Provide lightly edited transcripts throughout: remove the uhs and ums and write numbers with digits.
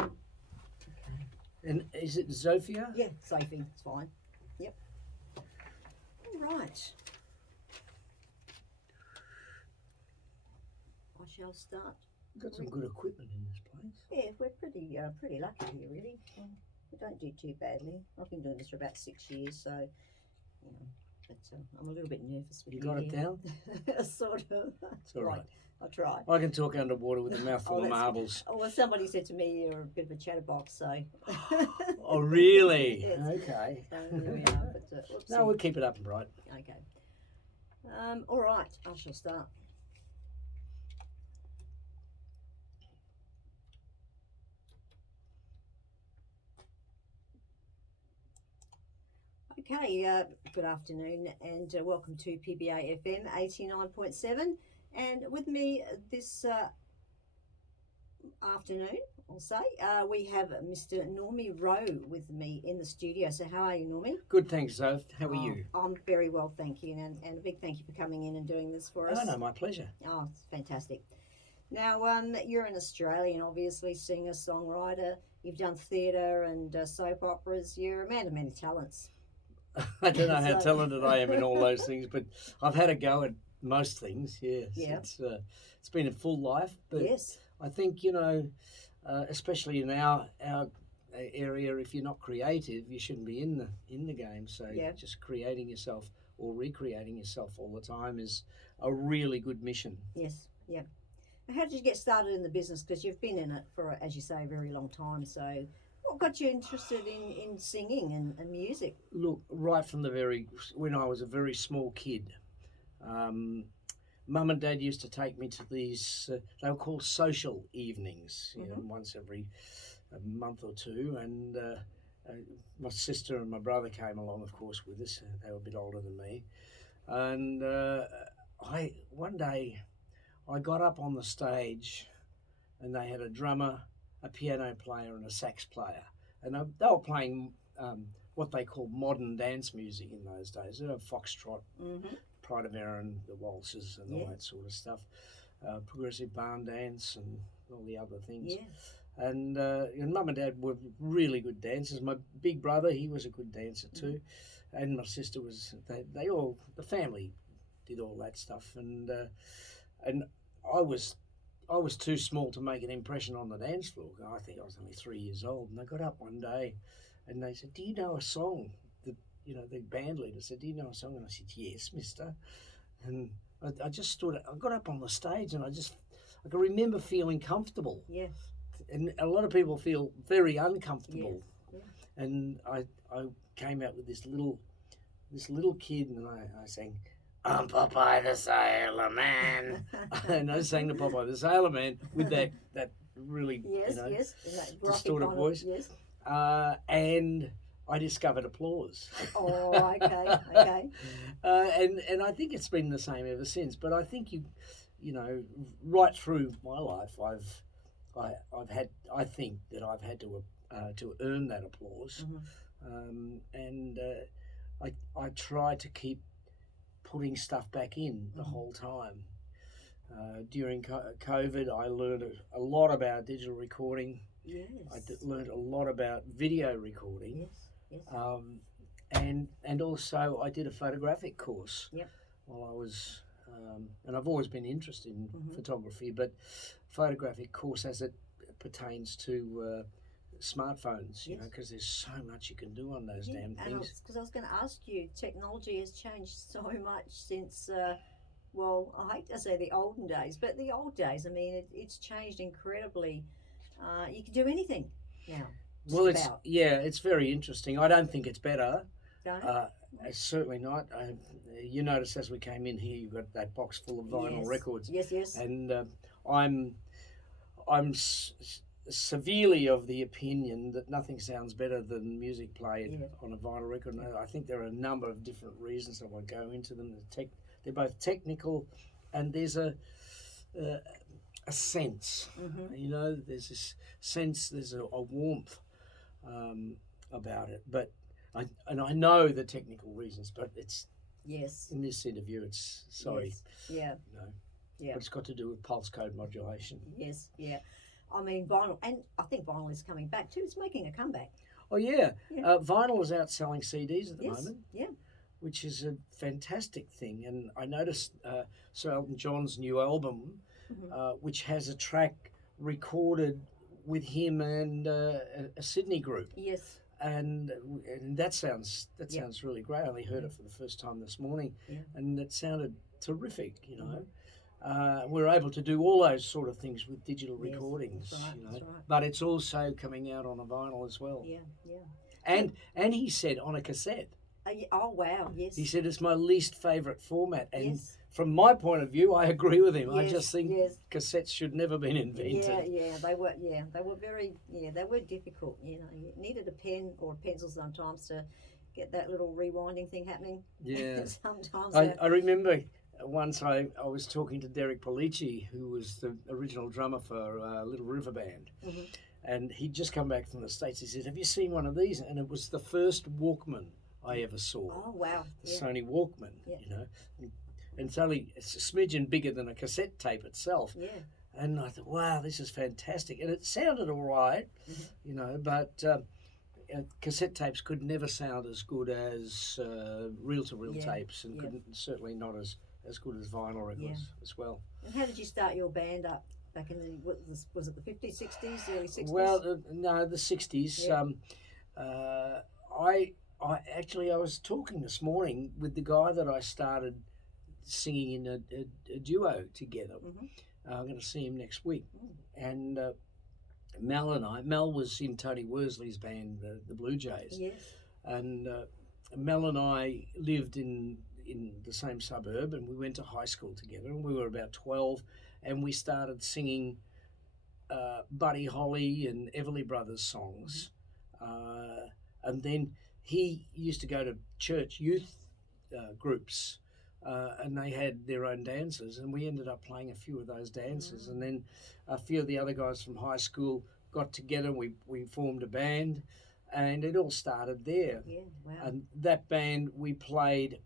Okay. And is it Zofia? Yeah, Sophie, it's fine. Yep. All right. I shall start. We've got some good equipment in this place. Yeah, we're pretty lucky here, really. We don't do too badly. I've been doing this for about 6 years, so you know. But I'm a little bit nervous with You got it down? Sort of. It's all right. I'll try. I can talk underwater with a mouthful of marbles. Oh, well, somebody said to me you're a bit of a chatterbox, so. Oh, really? Yes. Okay. So there we are. But, no, we'll keep it up and bright. Okay. All right, I shall start. Okay, good afternoon and welcome to PBAFM 89.7. And with me this afternoon, I'll say, we have Mr. Normie Rowe with me in the studio. So how are you, Normie? Good, thanks, Zoe. How are you? I'm very well, thank you. And a big thank you for coming in and doing this for us. Oh, no, my pleasure. Oh, it's fantastic. Now, you're an Australian, obviously, singer, songwriter. You've done theatre and soap operas. You're a man of many talents. I don't know how talented I am in all those things, but I've had a go at most things. Yes, yeah. It's been a full life, but yes. I think especially in our area, if you're not creative, you shouldn't be in the game. So just creating yourself or recreating yourself all the time is a really good mission. Yes, yeah. How did you get started in the business? Because you've been in it for, as you say, a very long time. So what got you interested in singing and music? Look, right from when I was a very small kid, Mum and Dad used to take me to these, they were called social evenings, once every month or two. And my sister and my brother came along, of course, with us. They were a bit older than me. And one day I got up on the stage and they had a drummer, a piano player and a sax player. And they were playing what they called modern dance music in those days. Foxtrot, Pride of Erin, the waltzes and all that sort of stuff. Progressive barn dance and all the other things. Yeah. And Mum and Dad were really good dancers. My big brother, he was a good dancer too. And my sister was, the family did all that stuff. And I was too small to make an impression on the dance floor. I think I was only 3 years old. And I got up one day and they said, "Do you know a song?" The band leader said, "Do you know a song?" And I said, "Yes, mister." And I just stood, I got up on the stage and I can remember feeling comfortable. Yeah. And a lot of people feel very uncomfortable. Yes. Yeah. And I came out with this little kid and I sang, "I'm Popeye the Sailor Man." And I sang to Popeye the Sailor Man with that really distorted voice. Yes. And I discovered applause. Oh, okay. And I think it's been the same ever since. But I think right through my life, I think that I've had to earn that applause, and I try to keep putting stuff back in the whole time. During COVID, I learned a lot about digital recording. Yes. I learned a lot about video recording. Yes. And also I did a photographic course. Yep. While I was, and I've always been interested in photography, but photographic course as it pertains to smartphones, because there's so much you can do on those damn things. Because I was going to ask you, technology has changed so much since, I hate to say the olden days, but the old days, I mean, it's changed incredibly. You can do anything now. Well, it's very interesting. I don't think it's better. Don't it? It's certainly not. You notice as we came in here, you've got that box full of vinyl records. Yes. And I'm severely of the opinion that nothing sounds better than music played on a vinyl record. And I think there are a number of different reasons. I won't go into them. They're both technical, and there's a sense. There's this sense. There's a warmth about it. But I know the technical reasons, but it's in this interview. It's sorry. Yes. Yeah. But it's got to do with pulse code modulation. Yes. Yeah. I mean, vinyl, and I think vinyl is coming back too. It's making a comeback. Oh yeah, Yeah. Vinyl is outselling CDs at the Yes. moment, Yeah. which is a fantastic thing. And I noticed Sir Elton John's new album, Hmm. which has a track recorded with him and a Sydney group, Yes. and that sounds Yeah. really great. I only heard it for the first time this morning, Yeah. and it sounded terrific. Mhm. We're able to do all those sort of things with digital Yes, recordings. that's right, that's right. But it's also coming out on a vinyl as well. Yeah. Yeah. And he said on a cassette. Oh wow. Yes. He said it's my least favourite format, and Yes. from my point of view, I agree with him. I Yes, just think yes. cassettes should never been invented. Yeah, they were very, they were difficult. You needed a pen or a pencil sometimes to get that little rewinding thing happening. Yeah. Sometimes. I remember once I was talking to Derek Polici, who was the original drummer for Little River Band, Mhm. and he'd just come back from the States. He said, "Have you seen one of these?" And it was the first Walkman I ever saw. Oh wow. The Yeah. Sony Walkman, Yeah. And it's only a smidgen bigger than a cassette tape itself. Yeah. And I thought, wow, this is fantastic. And it sounded all right, Mhm. but cassette tapes could never sound as good as reel-to-reel Yeah, tapes, and yeah. certainly not as good as vinyl records Yeah. as well. And how did you start your band up back in the was it the 50s, 60s, early 60s? Well, no, the 60s. Yeah. I was talking this morning with the guy that I started singing in a duo together. Mhm. I'm going to see him next week. Mm. And Mel was in Tony Worsley's band, the Blue Jays. Yes. And Mel and I lived in the same suburb, and we went to high school together, and we were about 12, and we started singing Buddy Holly and Everly Brothers songs. And then he used to go to church youth groups, and they had their own dances, and we ended up playing a few of those dances. And then a few of the other guys from high school got together, and we formed a band, and it all started there. Yeah. Wow. And that band, we played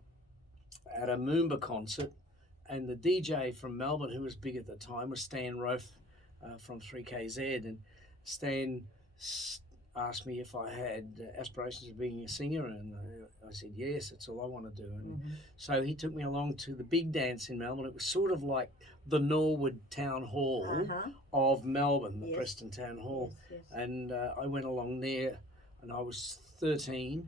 at a Moomba concert, and the DJ from Melbourne, who was big at the time, was Stan Rofe from 3KZ, and Stan asked me if I had aspirations of being a singer, and I said yes, that's all I want to do. And so he took me along to the big dance in Melbourne. It was sort of like the Norwood Town Hall of Melbourne, the Yes. Preston Town Hall. Yes. And I went along there, and I was 13,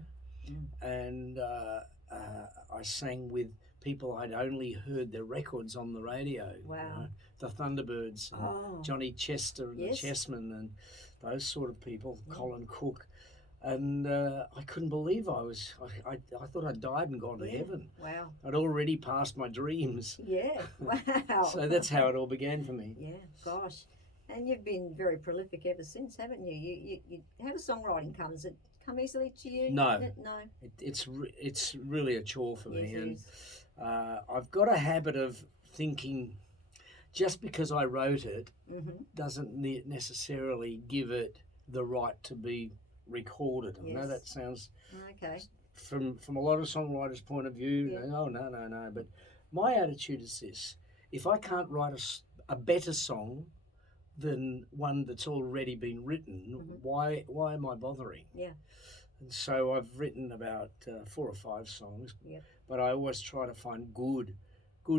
and I sang with people I'd only heard their records on the radio. Wow. The Thunderbirds, and Oh. Johnny Chester and Yes. the Chessmen, and those sort of people, Colin Cook. And I couldn't believe I thought I'd died and gone to heaven. Wow. I'd already passed my dreams. Yeah. Wow. So that's how it all began for me. Yeah. Gosh. And you've been very prolific ever since, haven't you? You how does songwriting come? Does it come easily to you? No. No. It's really a chore for me, Yes, it and is. I've got a habit of thinking just because I wrote it doesn't necessarily give it the right to be recorded. I know Yes. that sounds Okay. from a lot of songwriters' point of view. Yeah. Oh no! But my attitude is this: if I can't write a better song than one that's already been written, why am I bothering? Yeah. And so I've written about 4 or 5 songs, Yep. but I always try to find good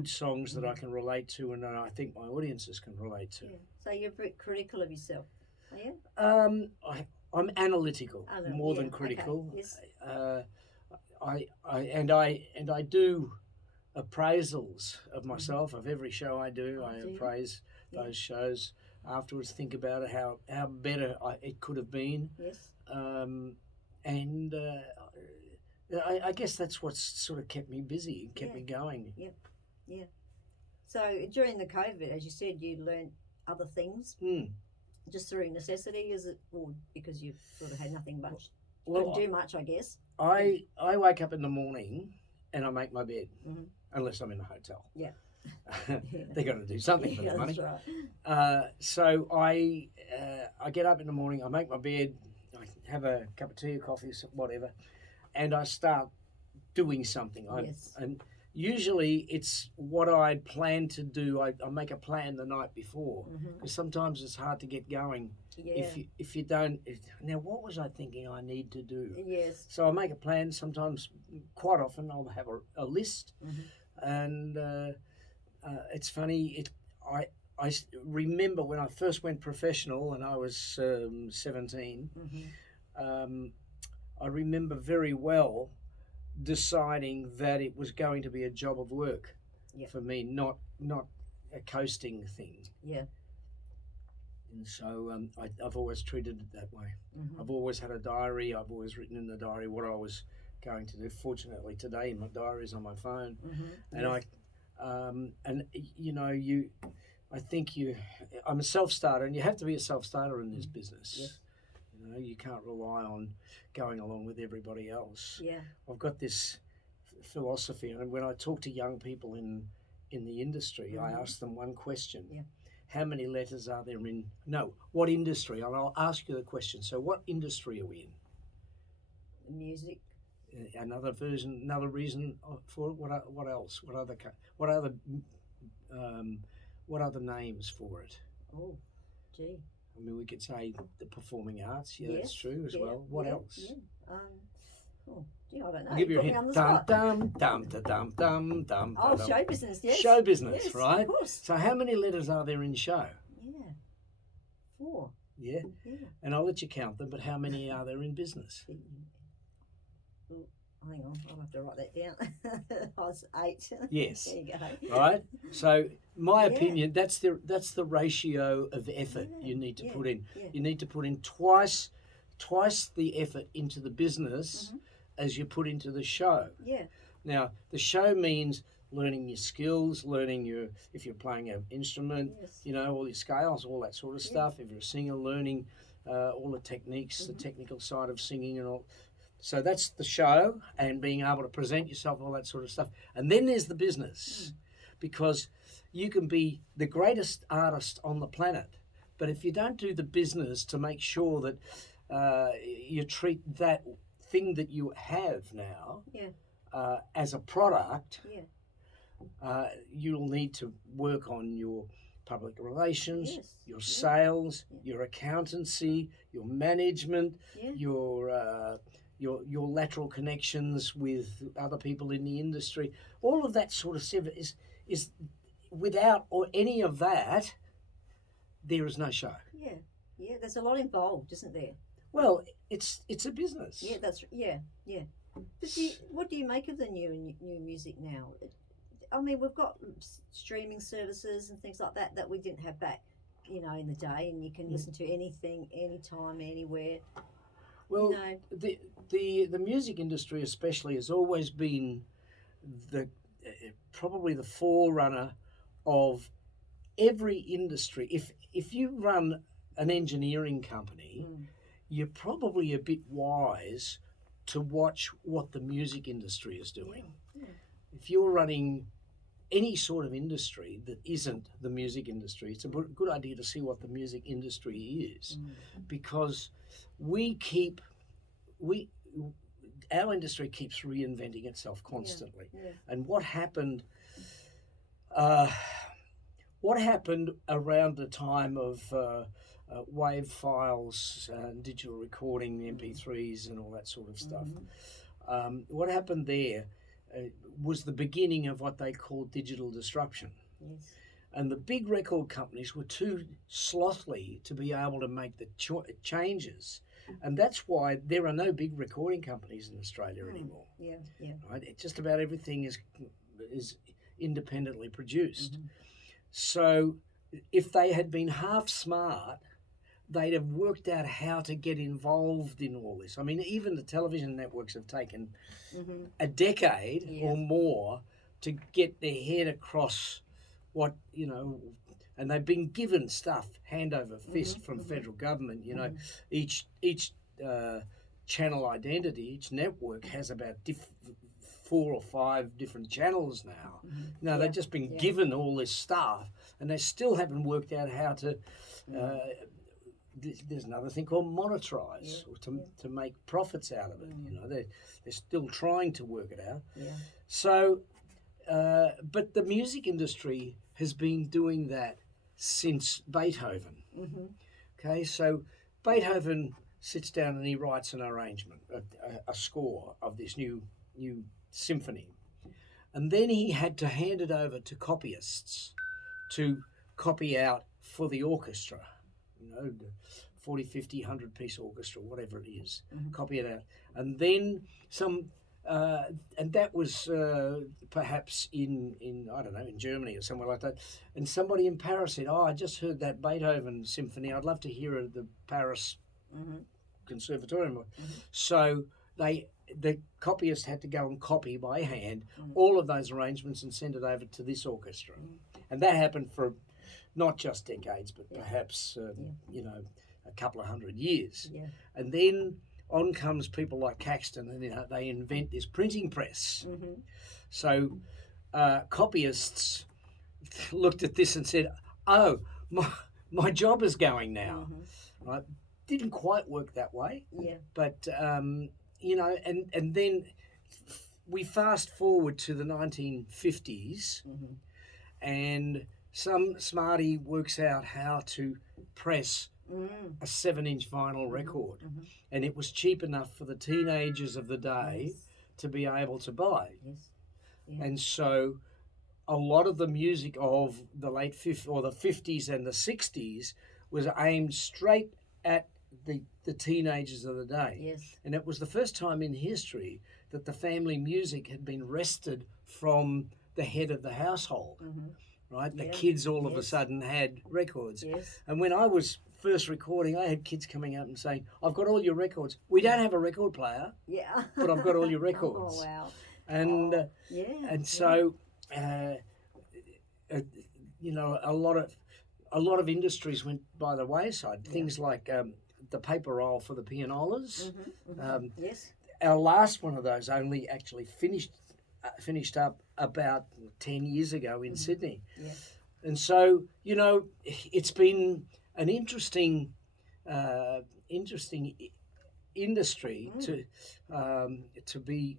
songs that I can relate to, and that I think my audiences can relate to. Yeah. So you're a bit critical of yourself, are you? I'm analytical more than yeah, critical. okay, yes. I do appraisals of myself of every show I do. I do you? appraise Yeah. those shows afterwards. Think about it, how better it could have been. Yes. And I guess that's what's sort of kept me busy and kept me going. Yep. Yeah. So during the COVID, as you said, you learned other things just through necessity, is it, or because you sort of had nothing much? Well, Couldn't do much, I guess. I wake up in the morning and I make my bed, Mhm. unless I'm in a hotel. Yeah. They're going to do something for their money. That's right. So I get up in the morning, I make my bed, I have a cup of tea or coffee, whatever, and I start doing something. Yes. And usually it's what I'd planned to do. I make a plan the night before, because sometimes it's hard to get going if you don't. Now, what was I thinking I need to do? Yes. So I make a plan. Sometimes, quite often, I'll have a list, and it's funny. I remember when I first went professional, and I was 17. I remember very well deciding that it was going to be a job of work for me, not a coasting thing. Yeah. And so I've always treated it that way. I've always had a diary. I've always written in the diary what I was going to do. Fortunately, today my diary is on my phone, and I think I'm a self-starter, and you have to be a self-starter in this business. Yes. You know, you can't rely on going along with everybody else. Yeah. I've got this philosophy, and when I talk to young people in the industry, I ask them one question. Yeah. How many letters are there in... No, what industry? And I'll ask you the question. So what industry are we in? Music. Another reason for it? What else? What other names for it? Oh, gee. I mean, we could say the performing arts. Yeah, Yes, that's true as well. What else? Yeah. Gee, I don't know. I'll give you a Put me hint. on the Dum, spot. dum, dum, dum, dum, dum, Oh, dum. show business, yes. Show business, Yes, right? of course. So how many letters are there in show? Yeah. 4. Yeah. Yeah. And I'll let you count them, but how many are there in business? Oh, hang on, I'll have to write that down. I was 8. Yes. There you go. Right? So my Yeah. opinion, that's the ratio of effort you need to put in. Yeah. You need to put in twice the effort into the business as you put into the show. Yeah. Now, the show means learning your skills, if you're playing an instrument, Yes. all your scales, all that sort of stuff. If you're a singer, learning all the techniques, the technical side of singing and all. So that's the show, and being able to present yourself, all that sort of stuff. And then there's the business, because you can be the greatest artist on the planet, but if you don't do the business to make sure that you treat that thing that you have now as a product, you'll need to work on your public relations, your sales, your accountancy, your management, your lateral connections with other people in the industry. All of that sort of stuff is without any of that, there is no show. Yeah. Yeah, there's a lot involved, isn't there? Well, it's a business. Yeah, yeah. But what do you make of the new music now? I mean, we've got streaming services and things like that we didn't have back, in the day, and you can listen to anything, anytime, anywhere. Well, the music industry especially has always been probably the forerunner of every industry. If you run an engineering company, you're probably a bit wise to watch what the music industry is doing. Yeah. If you're running any sort of industry that isn't the music industry, it's a good idea to see what the music industry is, because our industry keeps reinventing itself constantly. And what happened around the time of wave files and digital recording, MP3s and all that sort of stuff, what happened there was the beginning of what they call digital disruption. Yes. And the big record companies were too slothly to be able to make the changes. And that's why there are no big recording companies in Australia anymore. Yeah. Right? Just about everything is independently produced. So if they had been half smart, they'd have worked out how to get involved in all this. I mean, even the television networks have taken a decade or more to get their head across what, and they've been given stuff hand over fist from federal government. Each channel identity, each network has about 4 or 5 different channels now. Now, they've just been given all this stuff, and they still haven't worked out how to... there's another thing called monetize, or to make profits out of it. They're still trying to work it out. So but the music industry has been doing that since Beethoven. Mm-hmm. Okay, so Beethoven sits down and he writes an arrangement, a score of this new symphony, and then he had to hand it over to copyists to copy out for the orchestra, the 40, 50, 100-piece orchestra, whatever it is, copy it out. And then and that was perhaps in I don't know, in Germany or somewhere like that. And somebody in Paris said, I just heard that Beethoven symphony. I'd love to hear it at the Paris Conservatorium. So the copyist had to go and copy by hand all of those arrangements and send it over to this orchestra. And that happened for not just decades, but perhaps, a couple of 100 years. Yeah. And then on comes people like Caxton, and they invent this printing press. So copyists looked at this and said, oh, my job is going now. Right? Didn't quite work that way. Yeah. But, and then we fast forward to the 1950s, and some smarty works out how to press a 7-inch vinyl record, and it was cheap enough for the teenagers of the day to be able to buy. And so a lot of the music of the late 50s or the 50s and the 60s was aimed straight at the teenagers of the day. And it was the first time in history that the family music had been wrested from the head of the household. Right? The kids all of a sudden had records. And when I was first recording, I had kids coming up and saying, I've got all your records. We don't have a record player, but I've got all your records. Oh, wow. And so, a lot of industries went by the wayside. Things like the paper roll for the pianolas. Our last one of those only actually finished up about 10 years ago in Sydney. And so, it's been an interesting industry to be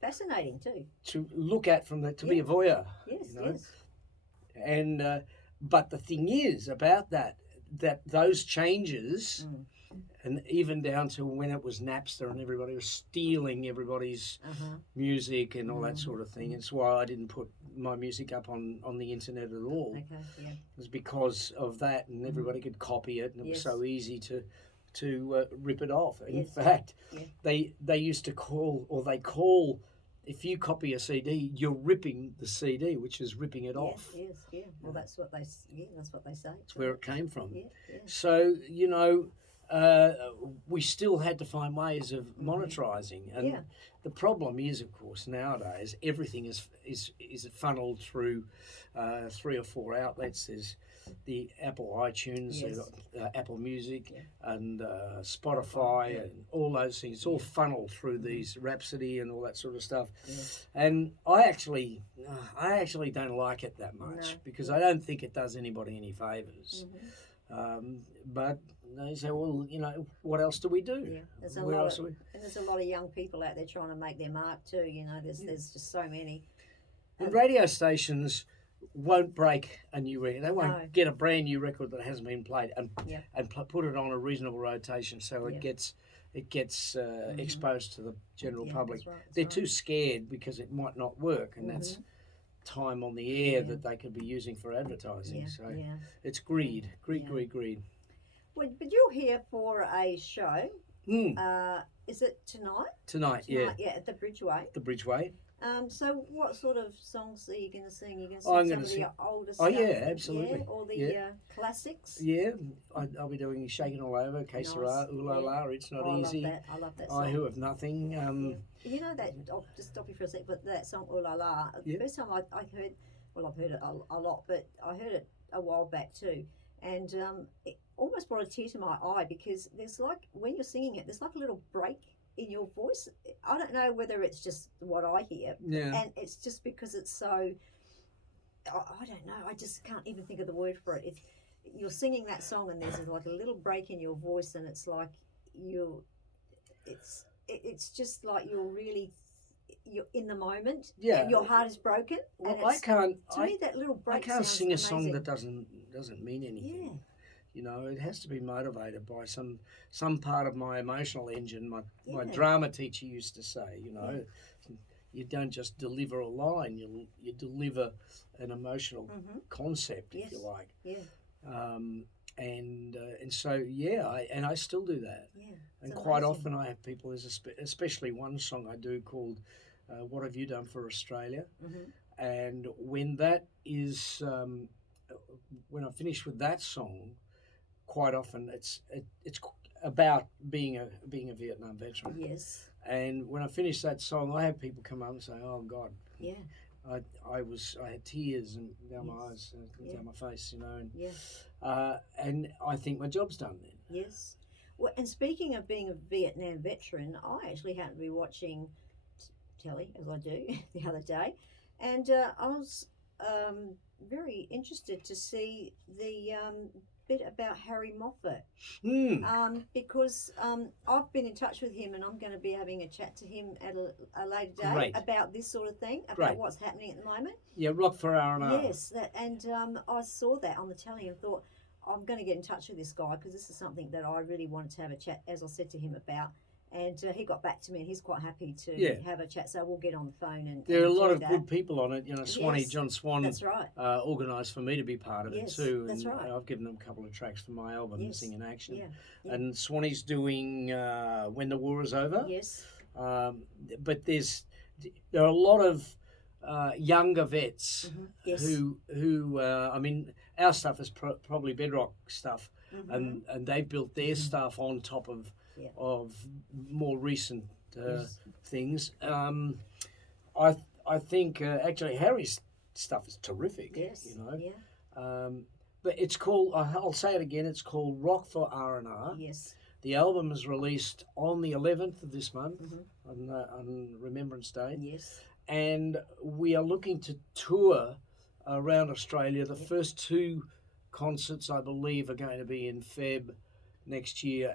fascinating too. To look at be a voyeur. Yes. And but the thing is about that those changes, and even down to when it was Napster and everybody was stealing everybody's music and all that sort of thing. It's why I didn't put my music up on the internet at all. It was because of that, and everybody could copy it, and it was so easy to rip it off. In fact, they used to call if you copy a CD, you're ripping the CD, which is ripping it off. Well, that's what they say. That's where it came from. So we still had to find ways of monetizing, and the problem is, of course, nowadays everything is funneled through 3 or 4 outlets. There's the Apple iTunes, Apple Music, and Spotify, and all those things. It's all funneled through these Rhapsody and all that sort of stuff. And I actually don't like it that much because I don't think it does anybody any favors. But they say, well, what else do we do? There's a lot of young people out there trying to make their mark too. There's just so many. And radio stations won't break a new record. They won't get a brand new record that hasn't been played and put it on a reasonable rotation so it gets exposed to the general public. They're too scared because it might not work, and that's time on the air that they could be using for advertising. It's greed. Well, but you're here for a show. Is it tonight? Tonight, at the Bridgeway. The Bridgeway. So what sort of songs are you going to sing? You're going to sing some of the older stuff? Oh, yeah, absolutely. Or the classics? Yeah, I'll be doing Shaking All Over, Que Sera, Ooh La La, It's Not Easy. I love that song. I Who Have Nothing. You know that, I'll just stop you for a sec, but that song, Ooh La La, the first time I heard, well, I've heard it a lot, but I heard it a while back too. And it almost brought a tear to my eye because there's like, when you're singing it, there's like a little break in your voice. I don't know whether it's just what I hear, and it's just because it's so, I don't know, I just can't even think of the word for it. You're singing that song and there's like a little break in your voice, and it's like it's just like you're really you're in the moment. Yeah. And your heart is broken. Well, and I can't. To me, that little break I can't sounds sing a song amazing. that doesn't mean anything. Yeah. You know, it has to be motivated by some part of my emotional engine. My Yeah. drama teacher used to say, you know, you don't just deliver a line, you deliver an emotional concept, if you like. Yeah. And so I still do that. Yeah. And It's quite amazing. often I have people, especially one song I do called "What Have You Done for Australia," and when that is when I finish with that song, quite often it's about being a Vietnam veteran. Yes. And when I finish that song, I have people come up and say, "Oh God, Yeah. I had tears and down my eyes, down my face, you know." And I think my job's done then. Yes. Well, and speaking of being a Vietnam veteran, I actually happened to be watching telly, as I do, the other day, and I was very interested to see the bit about Harry Moffat, because I've been in touch with him, and I'm going to be having a chat to him at a later date Great. about this sort of thing, about Great. what's happening at the moment. Yeah, Rock for R&R. Yes, I saw that on the telly and thought, I'm going to get in touch with this guy because this is something that I really wanted to have a chat, as I said to him about. And he got back to me, and he's quite happy to have a chat. So we'll get on the phone and there are a lot do of that. good people on it. You know, John Swan. That's right. Organised for me to be part of it too. That's and right. I've given them a couple of tracks for my album, Sing in Action. Yeah. And Swanee's doing When the War is Over. Yes. But there are a lot of younger vets who I mean, our stuff is probably bedrock stuff, and they built their stuff on top of more recent things. I think actually Harry's stuff is terrific. Yes. You know. Yeah. But it's called. I'll say it again. It's called Rock for R&R. Yes. The album is released on the 11th of this month, on Remembrance Day. Yes. And we are looking to tour around Australia. The first two concerts, I believe, are going to be in Feb next year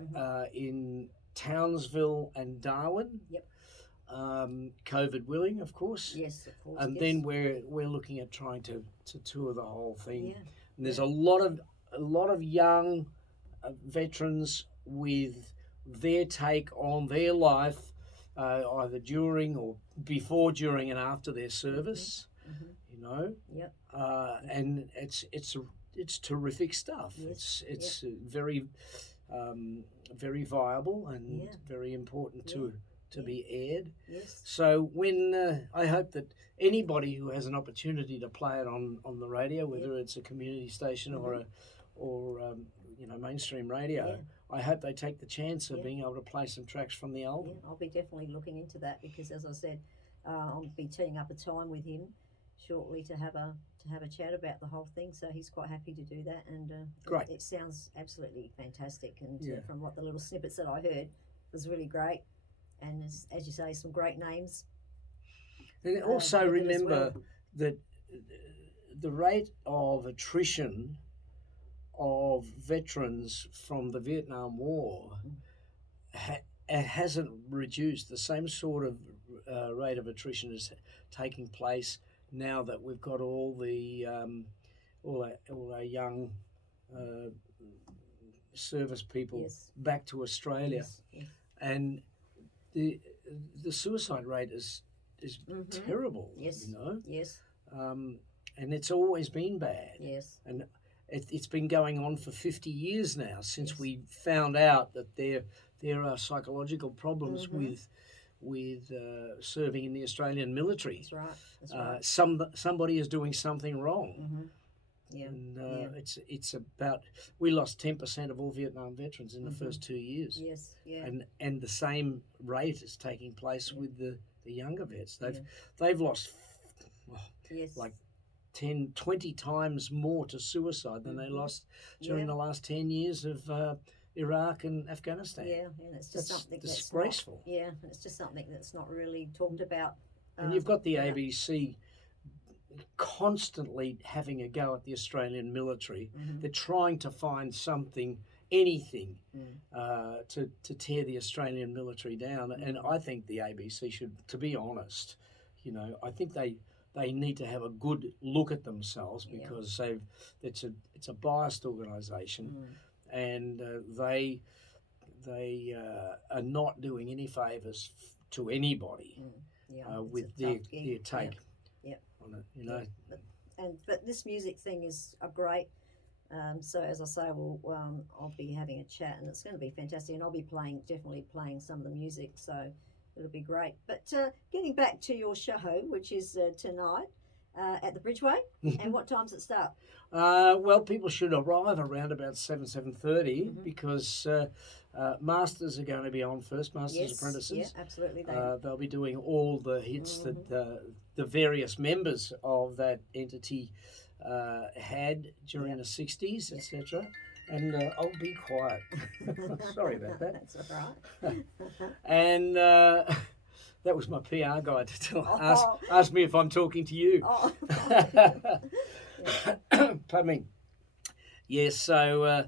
in Townsville and Darwin. Yep. COVID willing, of course. Yes, of course. And then we're looking at trying to tour the whole thing. Yeah. And there's a lot of young veterans with their take on their life, either during or before, during, and after their service. You know. Yep. And it's terrific stuff. Yes. It's very very viable and very important to be aired. Yes. So when I hope that anybody who has an opportunity to play it on the radio, whether it's a community station or mainstream radio, I hope they take the chance of being able to play some tracks from the album. Yeah, I'll be definitely looking into that because, as I said, I'll be teeing up a time with him shortly to have a chat about the whole thing. So he's quite happy to do that, and great. It sounds absolutely fantastic. And from what the little snippets that I heard, was really great. And as you say, some great names. And also remember that the rate of attrition of veterans from the Vietnam War hasn't reduced. The same sort of rate of attrition is taking place now that we've got all our young service people back to Australia, and the suicide rate is terrible. Yes. You know. Yes. And it's always been bad. Yes. And it's been going on for 50 years now since we found out that there are psychological problems with serving in the Australian military. That's right. That's right. Somebody is doing something wrong. Yeah. And it's about, we lost 10% of all Vietnam veterans in the first 2 years. Yes. Yeah. And the same rate is taking place with the younger vets. They've lost like 10, 20 times more to suicide than they lost during the last 10 years of Iraq and Afghanistan. Yeah, and it's just something disgraceful. And it's just something that's not really talked about. And you've got the ABC constantly having a go at the Australian military. They're trying to find something anything to tear the Australian military down. And I think the ABC should, to be honest, I think they need to have a good look at themselves, because it's a biased organisation, and they are not doing any favours to anybody with their take on it. But this music thing is a great. So as I say, I'll be having a chat, and it's going to be fantastic. And I'll be definitely playing some of the music, so it'll be great. But getting back to your show, which is tonight at the Bridgeway, and what time's it start? Well, people should arrive around about 7:30 because masters are going to be on first. Masters apprentices. Yeah, absolutely. They'll be doing all the hits that the various members of that entity had during the 60s, etc. And I'll be quiet. Sorry about that. That's all right. And that was my PR guy to ask me if I'm talking to you. Oh. Pardon me. Yes, so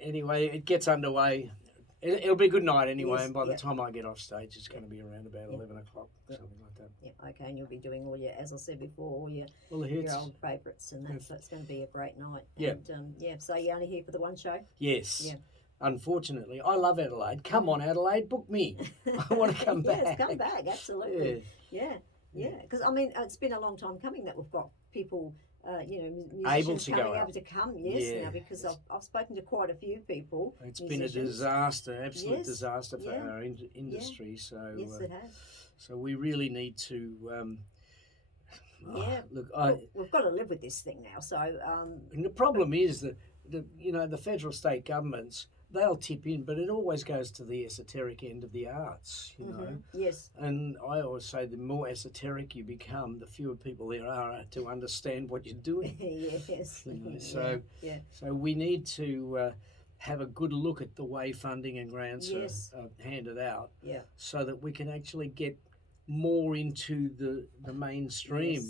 anyway, it gets underway. It'll be a good night anyway, and by the time I get off stage, it's going to be around about 11 o'clock, something like that. Yeah, okay, and you'll be doing all your, as I said before, all your old favourites and that, so it's going to be a great night. Yeah. And, so you're only here for the one show? Yes. Yeah. Unfortunately, I love Adelaide. Come on, Adelaide, book me. I want to come back. Yes, come back, absolutely. Yeah. Because, I mean, it's been a long time coming that we've got people, musicians able to come, now, because I've spoken to quite a few people. It's been a disaster, absolute disaster for our industry. So, yes, it has. So we really need to... look, we've got to live with this thing now. So, and the problem is that the federal state governments, they'll tip in, but it always goes to the esoteric end of the arts, know. Yes. And I always say the more esoteric you become, the fewer people there are to understand what you're doing. Yes. So we need to have a good look at the way funding and grants are handed out, so that we can actually get more into the mainstream.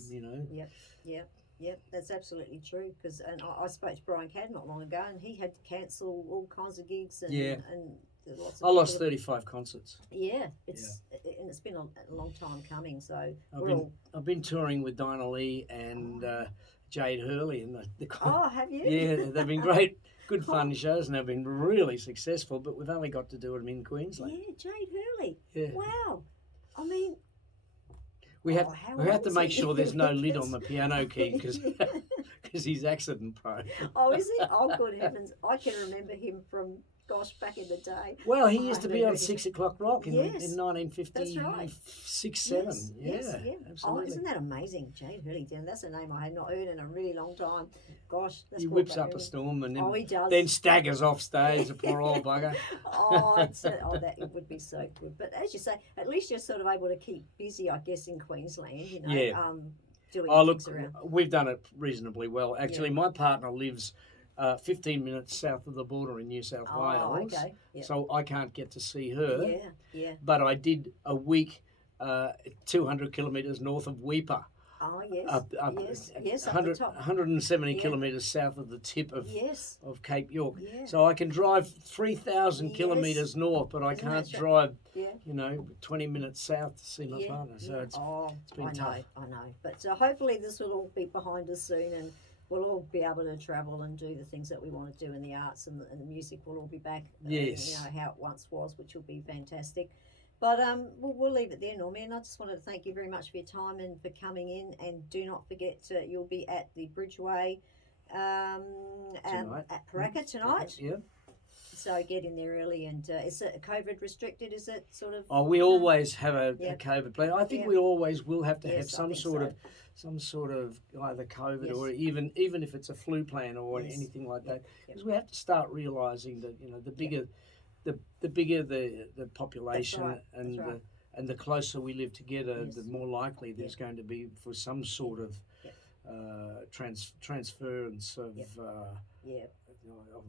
Yep, that's absolutely true. And I spoke to Brian Cadd not long ago, and he had to cancel all kinds of gigs. And lots of I lost 35 concerts. Yeah, and it's been a long time coming. So I've been touring with Dinah Lee and Jade Hurley, and have you? Yeah, they've been great, good fun shows, and they've been really successful. But we've only got to do them in Queensland. Yeah, Jade Hurley. Yeah. Wow. I mean. We have to make sure there's no lid on the piano key because he's accident prone. Oh, is he? Oh, good heavens. I can remember him from, back in the day. Well, he used to be on 6 o'clock rock in 1956, that's right. 7. Yes, Absolutely. Oh, isn't that amazing? Jade Hurley, that's a name I had not heard in a really long time. Gosh, that's he whips up a storm and he does. then staggers off stage, the poor old bugger. It would be so good. But as you say, at least you're sort of able to keep busy, I guess, in Queensland, doing things around. We've done it reasonably well. Actually, my partner lives 15 minutes south of the border in New South Wales. Okay. So I can't get to see her. Yeah. But I did a week 200 kilometres north of Weipa. Oh, yes. Yes, up 100, the top. 170 kilometres south of the tip of Cape York. Yeah. So I can drive 3,000 kilometres north, but I can't drive, 20 minutes south to see my partner. So it's been tough. I know. But hopefully this will all be behind us soon, and we'll all be able to travel and do the things that we want to do in the arts, and the music will all be back. Yes. How it once was, which will be fantastic. But we'll leave it there, Normie, and I just wanted to thank you very much for your time and for coming in. And do not forget, you'll be at the Bridgeway at Paraka tonight. Yeah. So get in there early, and is it COVID restricted? Is it sort of? Oh, we always have a COVID plan. I think we always will have to have some sort of either COVID or even if it's a flu plan or anything like that, because we have to start realising that the bigger. The bigger the population and the closer we live together, the more likely there's going to be for some sort of transference of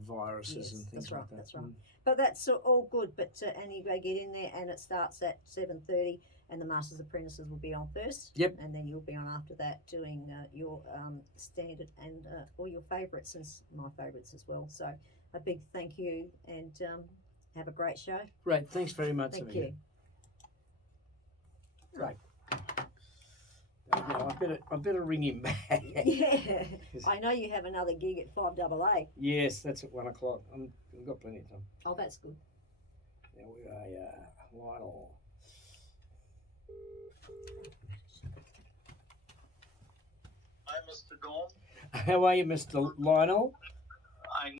viruses and things like that. That's right. But that's all good. But anyway, get in there, and it starts at 7:30, and the Masters Apprentices will be on first. Yep. And then you'll be on after that doing your standard and all your favourites, and my favourites as well. So a big thank you and have a great show. Great. Thanks very much. Thank Amelia. you. Great. Now, I better ring him back. Yeah, I know you have another gig at 5AA. Yes, that's at 1 o'clock. I've got plenty of time. Oh, that's good. There we are, Lionel. Hi, Mr. Dawn. How are you, Mr. Lionel?